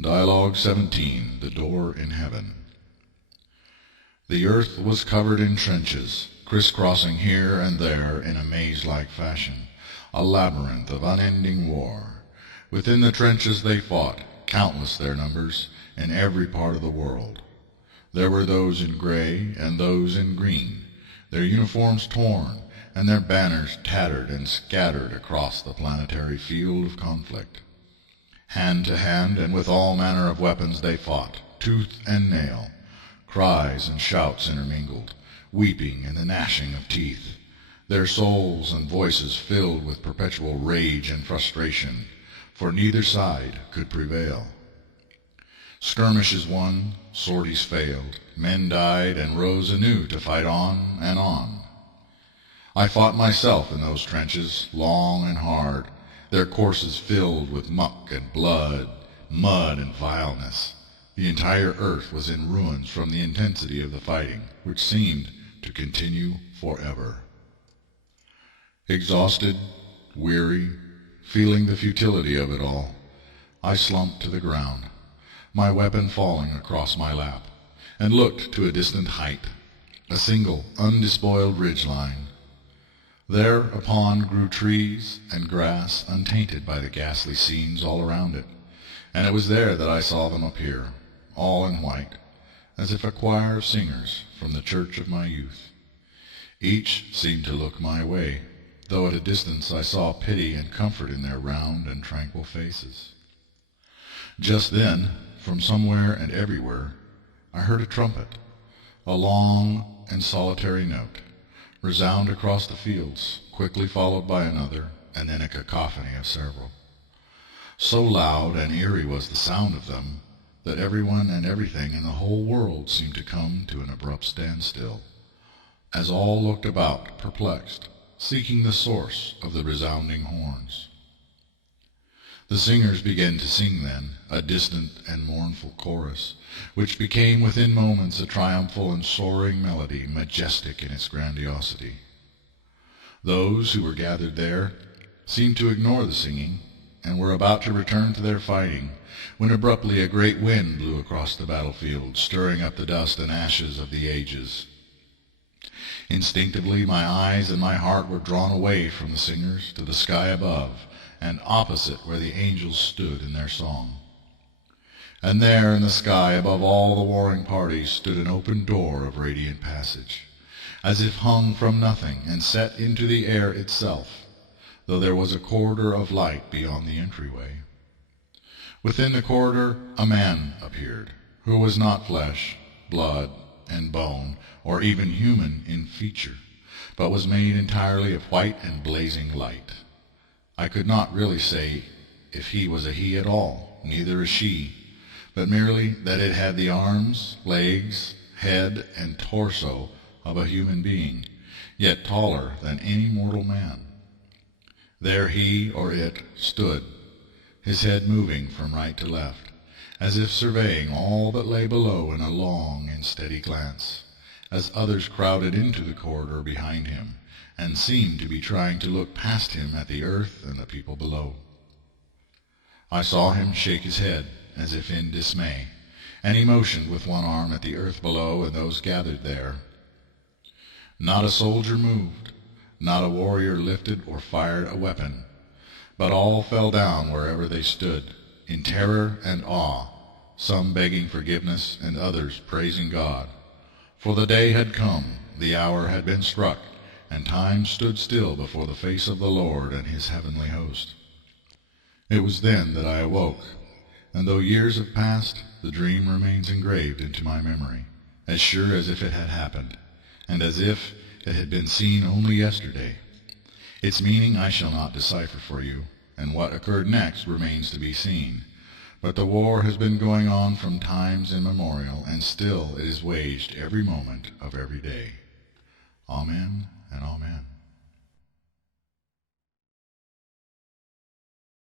Dialogue 17, The Door in Heaven. The earth was covered in trenches, crisscrossing here and there in a maze-like fashion, a labyrinth of unending war. Within the trenches they fought, countless their numbers, in every part of the world. There were those in gray and those in green, their uniforms torn, and their banners tattered and scattered across the planetary field of conflict. Hand to hand, and with all manner of weapons they fought, tooth and nail, cries and shouts intermingled, weeping and the gnashing of teeth, their souls and voices filled with perpetual rage and frustration, for neither side could prevail. Skirmishes won, sorties failed, men died and rose anew to fight on and on. I fought myself in those trenches, long and hard, their courses filled with muck and blood, mud and vileness. The entire earth was in ruins from the intensity of the fighting, which seemed to continue forever. Exhausted, weary, feeling the futility of it all, I slumped to the ground, my weapon falling across my lap, and looked to a distant height, a single undespoiled ridgeline. Thereupon grew trees and grass untainted by the ghastly scenes all around it, and it was there that I saw them appear, all in white, as if a choir of singers from the church of my youth. Each seemed to look my way, though at a distance I saw pity and comfort in their round and tranquil faces. Just then, from somewhere and everywhere, I heard a trumpet, a long and solitary note, resound across the fields, quickly followed by another, and then a cacophony of several. So loud and eerie was the sound of them that everyone and everything in the whole world seemed to come to an abrupt standstill, as all looked about, perplexed, seeking the source of the resounding horns. The singers began to sing then, a distant and mournful chorus, which became within moments a triumphal and soaring melody, majestic in its grandiosity. Those who were gathered there seemed to ignore the singing, and were about to return to their fighting, when abruptly a great wind blew across the battlefield, stirring up the dust and ashes of the ages. Instinctively my eyes and my heart were drawn away from the singers to the sky above, and opposite where the angels stood in their song. And there in the sky above all the warring parties stood an open door of radiant passage, as if hung from nothing and set into the air itself, though there was a corridor of light beyond the entryway. Within the corridor a man appeared, who was not flesh, blood, and bone, or even human in feature, but was made entirely of white and blazing light. I could not really say if he was a he at all, neither a she, but merely that it had the arms, legs, head, and torso of a human being, yet taller than any mortal man. There he or it stood, his head moving from right to left, as if surveying all that lay below in a long and steady glance, as others crowded into the corridor behind him, and seemed to be trying to look past him at the earth and the people below. I saw him shake his head, as if in dismay, and he motioned with one arm at the earth below and those gathered there. Not a soldier moved, not a warrior lifted or fired a weapon, but all fell down wherever they stood, in terror and awe, some begging forgiveness and others praising God. For the day had come, the hour had been struck, and time stood still before the face of the Lord and his heavenly host. It was then that I awoke, and though years have passed, the dream remains engraved into my memory, as sure as if it had happened, and as if it had been seen only yesterday. Its meaning I shall not decipher for you, and what occurred next remains to be seen. But the war has been going on from times immemorial, and still it is waged every moment of every day. Amen and amen.